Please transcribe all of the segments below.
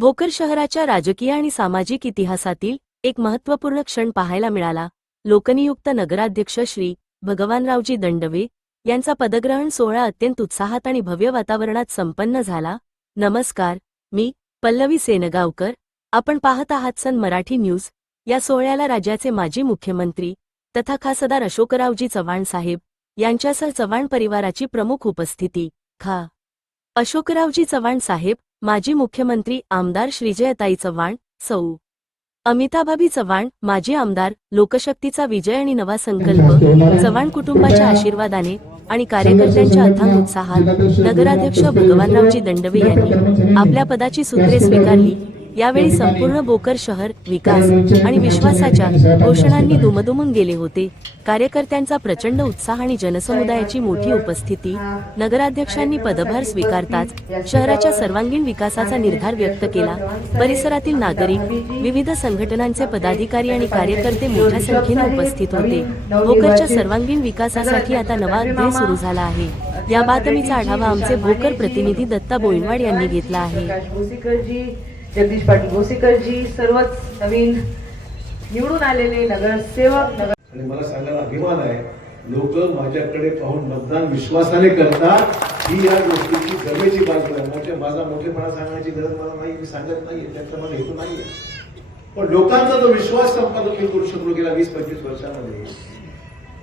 भोकर शहराच्या राजकीय आणि सामाजिक इतिहासातील एक महत्त्वपूर्ण क्षण पाहायला मिळाला। लोकनियुक्त नगराध्यक्ष श्री भगवानरावजी दंडवे यांचा पदग्रहण सोहळा अत्यंत उत्साहात आणि भव्य वातावरणात संपन्न झाला। नमस्कार, मी पल्लवी सेनगावकर। आपण पाहत आहात सन मराठी न्यूज। या सोहळ्याला राज्याचे माजी मुख्यमंत्री तथा खासदार अशोकरावजी चव्हाण साहेब यांच्यासह चव्हाण परिवाराची प्रमुख उपस्थिती। अशोकरावजी चव्हाण साहेब, माजी मुख्यमंत्री आमदार श्रीजयताई चव्हाण, सौ अमिताभाबी चव्हाण, माजी आमदार, लोकशक्तीचा विजय आणि नवा संकल्प, चव्हाण कुटुंबाच्या आशीर्वादाने आणि कार्यकर्त्यांच्या अथांग उत्साहात नगराध्यक्ष भगवानरावजी दंडवे यांनी आपल्या पदाची सूत्रे स्वीकारली। यावेळी संपूर्ण भोकर शहर विकास आणि विश्वासाच्या घोषणांनी दुमदुमून गेले होते। कार्यकर्त्यांचा प्रचंड उत्साह आणि जनसमुदायाची मोठी उपस्थिती। नगराध्यक्षांनी पदभार स्वीकारताच शहराच्या सर्वांगीण विकासाचा निर्धार व्यक्त केला। परिसरातील नागरिक, विविध संघटनांचे पदाधिकारी आणि कार्यकर्ते मोठ्या संख्येने उपस्थित होते। भोकरच्या सर्वांगीण विकासासाठी आता नवा अध्याय सुरू झाला आहे। या बातमीचा आढावा आमचे भोकर प्रतिनिधी दत्ता बोईनवाड यांनी घेतला आहे। जगदीश पाटील भोसीकरजी, सर्वच नवीन निवडून आलेले नगरसेवक। आणि मला सांगायला अभिमान आहे, लोक माझ्याकडे पाहून मतदान विश्वासाने करतात। ही या गोष्टीची गरजेची बाजू आहे। म्हणजे माझा मोठेपणा सांगण्याची गरज मला नाही, मी सांगत नाहीये, त्याचा मला हेतू नाहीये। पण लोकांचा जो विश्वास संपादन मी करू शकलो गेल्या 20-25 वर्षांमध्ये,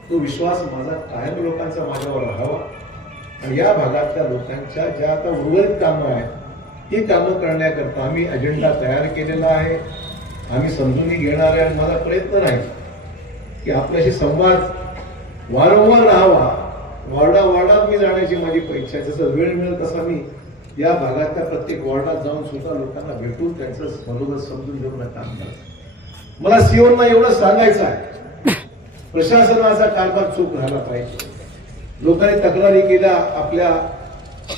तो विश्वास माझा कायम लोकांचा माझ्यावर राहावा। आणि या भागातल्या लोकांच्या ज्या आता उर्वरित कामं आहेत, ही कामं करण्याकरता आम्ही अजेंडा तयार केलेला आहे। आम्ही समजून घेणार आहे। आणि माझा प्रयत्न नाही की आपल्याशी संवाद वारंवार राहावा। वॉर्डात मी जाण्याची माझी इच्छा आहे। जसं वेळ मिळेल तसा मी या भागातल्या प्रत्येक वॉर्डात जाऊन सुद्धा लोकांना भेटून त्यांचं मनोगत समजून घेऊन काम करतो। मला सीओना एवढं सांगायचं आहे, प्रशासनाचा कारभार चूक राहिला पाहिजे। लोकांनी तक्रारी केल्या, आपल्या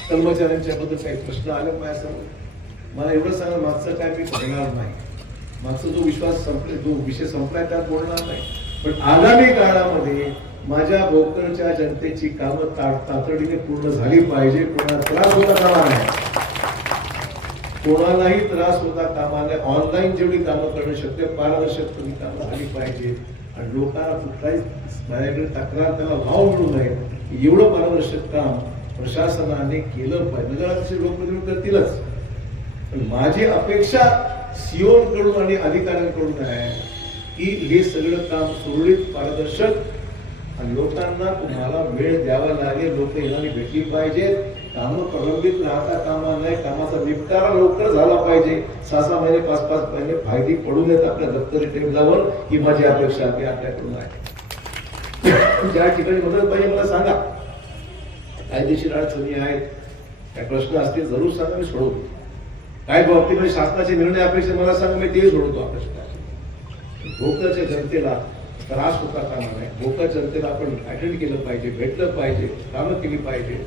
कर्मचाऱ्यांच्याबद्दल काही प्रश्न आले माझ्यासमोर। मला एवढं सांगा, मागचं काय मी बघणार नाही, मागचा जो विश्वास संपले, जो विषय संपलाय त्यात बोलणार नाही। पण आगामी काळामध्ये माझ्या भोकरच्या जनतेची कामं तातडीने पूर्ण झाली पाहिजे। कोणाला त्रास होता कामा नये, कोणालाही त्रास होता कामा नये। ऑनलाईन जेवढी कामं करणं शक्य, पारदर्शक तुम्ही कामं झाली पाहिजे। आणि लोकांना कुठलाही माझ्याकडे तक्रार त्याला भाव मिळू नये, एवढं पारदर्शक काम प्रशासनाने केलं पाहिजे। नगराध्यक्ष लोकप्रतिनिधी करतीलच, पण माझी अपेक्षा सीओकडून आणि अधिकाऱ्यांकडून आहे की हे सगळं काम सुरळीत, पारदर्शक आणि लोकांना तुम्हाला वेळ द्यावा लागेल। लोक येणारी भेटली पाहिजेत, कामं प्रलंबित राहता कामा नये, कामाचा निपटारा लवकर झाला पाहिजे। 6-6 महिने 5-5 महिने फायदे पडू नयेत आपल्या दप्तरी टेबलावर, ही माझी अपेक्षा आपल्याकडून आहे। ज्या ठिकाणी मदत पाहिजे मला सांगा, कायदेशीर अडचणी आहेत, काय प्रश्न असतील जरूर सांगा, मी सोडवतो। काय बाबतीमध्ये शासनाचे निर्णय अपेक्षा मला सांगा, मी ते सोडवतो अपेक्षा। भोकरच्या जनतेला त्रास होता कामा नये, भोकर जनतेला आपण अटेंड केलं पाहिजे, भेटलं पाहिजे, कामं केली पाहिजे,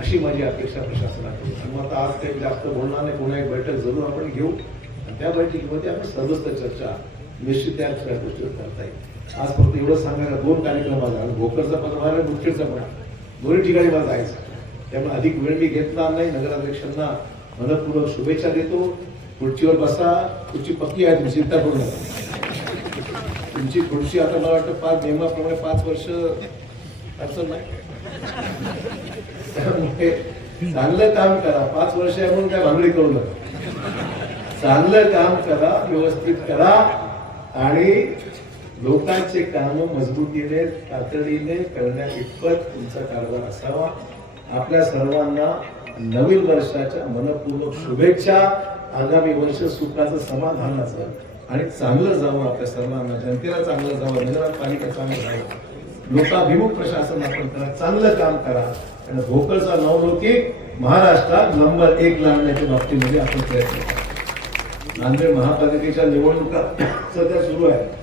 अशी माझी अपेक्षा प्रशासनाकडून। आणि मग आता आज काही जास्त बोलणार नाही, पुन्हा एक बैठक जरूर आपण घेऊ आणि त्या बैठकीमध्ये आपण सर्वस्त्र चर्चा निश्चित त्या गोष्टीवर करता येईल। आज फक्त एवढं सांगायला 2 कार्यक्रम झाले, भोकरचा पदभार आणि मुख्यचा पण, दोन्ही ठिकाणी मला जायचं, त्यामुळे अधिक वेळ मी घेतला नाही। नगराध्यक्षांना मनपूर्वक शुभेच्छा देतो। खुर्चीवर बसा, खुर्ची पक्की आहे, तुम्ही चिंता करू नका। तुमची खुर्ची आता मला वाटतं 5 नियमाप्रमाणे 5 वर्ष अडचण नाही। त्यामुळे चांगलं काम करा, 5 वर्ष आहे म्हणून काय भांगडी करू नका। चांगलं काम करा, व्यवस्थित करा आणि लोकांचे काम मजबूतीने, तातडीने करण्यात इतपत तुमचा कारभार असावा। आपल्या सर्वांना नवीन वर्षाच्या मनपूर्वक शुभेच्छा। आगामी वर्ष सुखाचं, समाधानाचं आणि चांगलं जावं, आपल्या सर्वांना, जनतेला चांगलं जावं, नगरपालिका चांगलं जावं। लोकाभिमुख प्रशासन आपण करा, चांगलं काम करा आणि भोकरचा नवलौकिक महाराष्ट्रात नंबर 1 लावण्याच्या बाबतीमध्ये आपण प्रयत्न करा। नांदेड महापालिकेच्या निवडणुका सध्या सुरू आहे।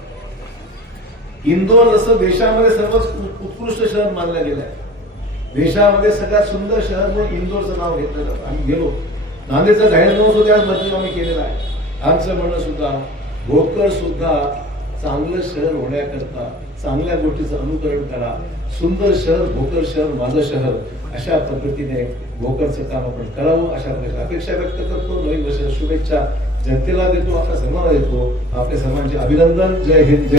इंदोर जसं देशामध्ये सर्वात उत्कृष्ट शहर मानलं गेलं आहे, देशामध्ये सगळ्यात सुंदर शहर म्हणून इंदोरचं नाव घेतलं जातं। आम्ही गेलो, नांदेडचा जाहीरनामा सुद्धा आज बदली आम्ही केलेला आहे। आमचं म्हणणं सुद्धा, भोकर सुद्धा चांगलं शहर होण्याकरता चांगल्या गोष्टीचं अनुकरण करा। सुंदर शहर, भोकर शहर माझं शहर, अशा पद्धतीने भोकरचं काम आपण करावं, अशा प्रकारची अपेक्षा व्यक्त करतो। नवीन वर्षाच्या शुभेच्छा। जनतेला देतो, आपल्या सर्वांना देतो. आपल्या सर्वांचे अभिनंदन. जय हिंद, जय